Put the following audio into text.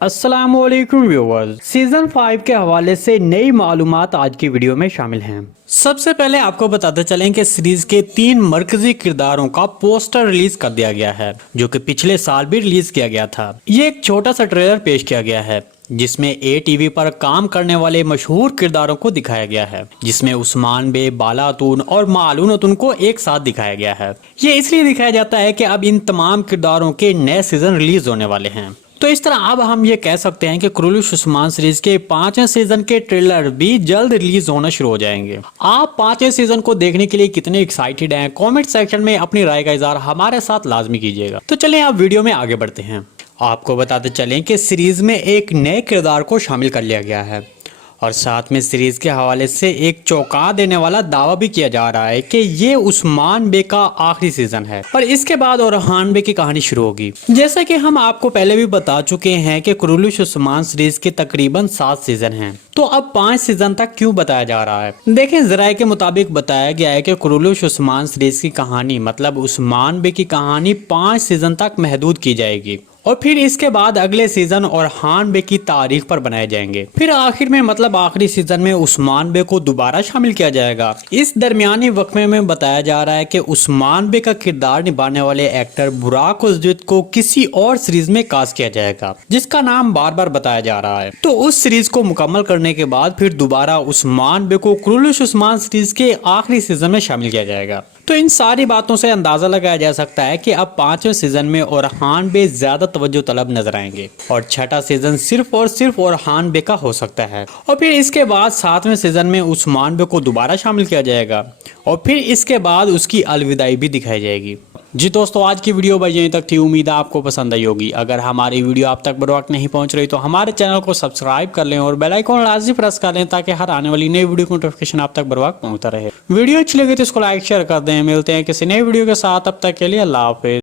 अस्सलामुअलैकुम viewers, season 5 के हवाले से नई मालूमात आज की वीडियो में शामिल हैं। सबसे पहले आपको बताते चलें कि सीरीज के 3 मरकजी किरदारों का पोस्टर रिलीज कर दिया गया है, जो कि पिछले साल भी रिलीज किया गया था। ये एक छोटा सा ट्रेलर पेश किया गया है जिसमें ATV पर काम करने वाले मशहूर किरदारों को दिखाया गया है, जिसमें उस्मान बे, बाला अतून और मालून अतून को एक साथ दिखाया गया है। ये इसलिए दिखाया जाता है कि अब इन तमाम किरदारों के नए सीजन रिलीज होने वाले हैं। तो इस तरह अब हम ये कह सकते हैं कि कुरुलुश उस्मान सीरीज के 5वें सीजन के ट्रेलर भी जल्द रिलीज होना शुरू हो जाएंगे। आप 5वें सीजन को देखने के लिए कितने एक्साइटेड हैं, कमेंट सेक्शन में अपनी राय का इजहार हमारे साथ लाजमी कीजिएगा। तो चलिए अब वीडियो में आगे बढ़ते हैं। आपको बताते चलें कि सीरीज में एक नए किरदार को शामिल कर लिया गया है और साथ में सीरीज के हवाले से एक चौंका देने वाला दावा भी किया जा रहा है कि ये उस्मान बे का आखिरी सीजन है और इसके बाद औरहान बे की कहानी शुरू होगी। जैसा कि हम आपको पहले भी बता चुके हैं कि कुरुलुश उस्मान सीरीज के तकरीबन 7 सीजन हैं, तो अब 5 सीजन तक क्यों बताया जा रहा है? देखें, जराये के मुताबिक बताया गया है कि कुरुलुश उस्मान सीरीज की कहानी मतलब उस्मान बे की कहानी 5 सीजन तक महदूद की जाएगी और फिर इसके बाद अगले सीजन औरहान बे की तारीख पर बनाए जाएंगे। फिर आखिर में मतलब आखिरी सीजन में उस्मान बे को दोबारा शामिल किया जाएगा। इस दरमियानी वक्फे में बताया जा रहा है कि उस्मान बे का किरदार निभाने वाले एक्टर बुराक उज़्ज़त को किसी और सीरीज में कास्ट किया जाएगा, जिसका नाम बार बार बताया जा रहा है। तो उस सीरीज को मुकम्मल करने के बाद फिर दोबारा उस्मान बे को कुरुलुश उस्मान सीरीज के आखिरी सीजन में शामिल किया जाएगा। तो इन सारी बातों से अंदाजा लगाया जा सकता है कि अब 5वें सीजन में औरहान बे ज्यादा तवज्जो तलब नजर आएंगे और छठा सीजन सिर्फ और सिर्फ औरहान बे का हो सकता है और फिर इसके बाद 7वें सीजन में उस्मान बे को दोबारा शामिल किया जाएगा और फिर इसके बाद उसकी अलविदाई भी दिखाई जाएगी। जी दोस्तों, आज की वीडियो बस यहीं तक थी। उम्मीद है आपको पसंद आई होगी। अगर हमारी वीडियो आप तक बर वक्त नहीं पहुंच रही तो हमारे चैनल को सब्सक्राइब कर लें और बेल आइकन लाजमी प्रेस कर लें ताकि हर आने वाली नई वीडियो की नोटिफिकेशन आप तक बर वक्त पहुंचता रहे। वीडियो अच्छी लगी तो इसको लाइक शेयर कर दें। मिलते हैं किसी नई वीडियो के साथ, तब तक के लिए अल्लाह हाफिज़।